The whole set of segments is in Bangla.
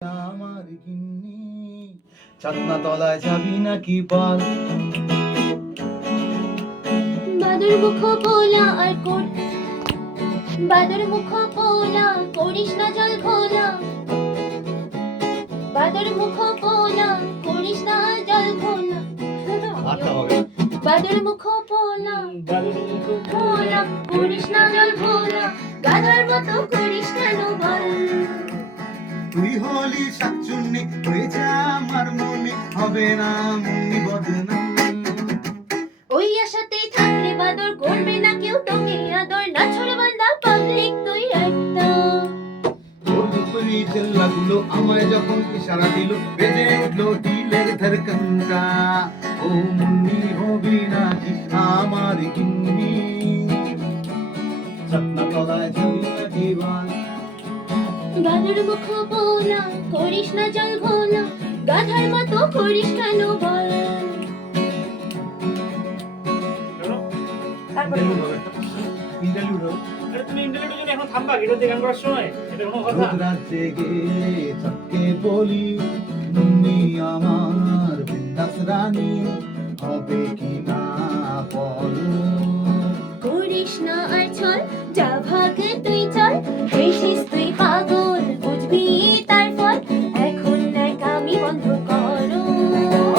আমার গিন্নি ছাতনা তলায় যাবি নাকি বল বাদর মুখ পোলা আর বাদর মুখ পোলা করিস না জল ঘোলা বাদর মুখ পোলা করিস না জল ঘোলা বাদর মুখ পোলা করিস না জল ঘোলা গাধার মতো করিস কেন বল তুই হলি শাকচুন্নি হয়ে যা আমার মনে হবে না মুন্নি বদনাম ওই আশাতেই থাকলে বাদর করবে না কেউ তোকে আদর না ছড়ে বান্দা পাবলিক তুই একটা তোর উপরই লাগলো আমায় যখন ইশারা দিল বেজে উঠলো টিলের ধরকনটা ও মুন্নি হবি নাকি আমার গিন্নি ছাতনা তলায় যাবি নাকি বল বাদর মুখ পোলা করিস না জল ঘোলা গাধার মতো করিস কেন বল তুমি ইন্টারভিউ জন্য এখন থামবা এটা দিয়ে গান করার সময় এটা কোনো কথা রাত জেগে চক্কে বলি মুন্নি আমার বিন্দাস রানী হবে কি না বলো করিস না আর ছল যা ভাগে তুই চল হয়েছিস তুই পাগল বুঝবি তার ফল এখন ন্যাকামি বন্ধ করো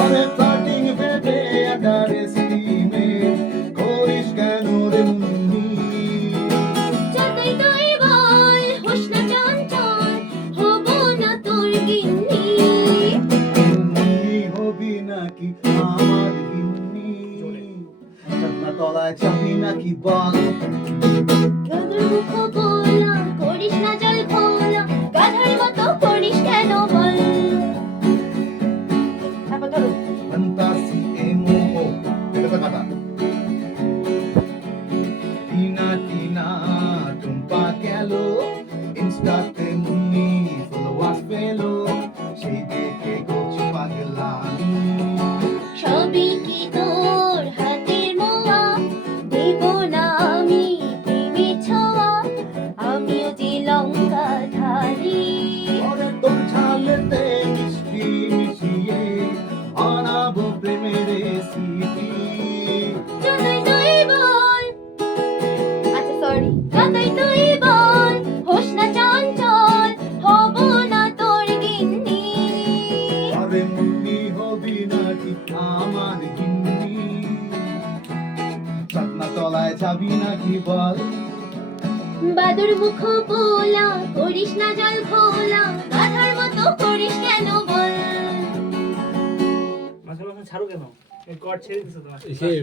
আরে স্টার্টিং বেবে আকারে সিমে করিস কেন রে মুন্নি যতই তুই বল হোস না চঞ্চল হব না তোর গিন্নি মুন্নি হবি নাকি আমার গিন্নি ছাতনা তলায় যাবি নাকি বল বাদর মুখ পোলা করিস না জল ঘোলা গাধার মতো করিস কেন বল তারপর ধরো fantasy e moho এটা কথা টিনা টিনা টুম্পা গেল ইনস্টাতে মুন্নি ফলোয়ার্স পেলো সেই দেখে গোছ পাগলামি সবই কি তোর হাতের মোয়া দেব না আমি প্রেমে ছোঁয়া আমিও যে লঙ্কা ধারি ওরে তোর ঝালেতে মিষ্টি মিশিয়ে বানাবো প্রেমের রেসিপি যতই তুই বল আচ্ছা সরি যতই তুই বল হোস না চঞ্চল হব না তোর গিন্নি আরে মুন্নি হবি নাকি আমার গিন্নি ছাতনা তলায় যাবি নাকি বল বাদর মুখ পোলা করিস না জল ঘোলা গাধার মতো করিস কেন বল মাঝে মাঝে ছাড়ো কেন এই কর্ড ছেড়ে দিছো তোমার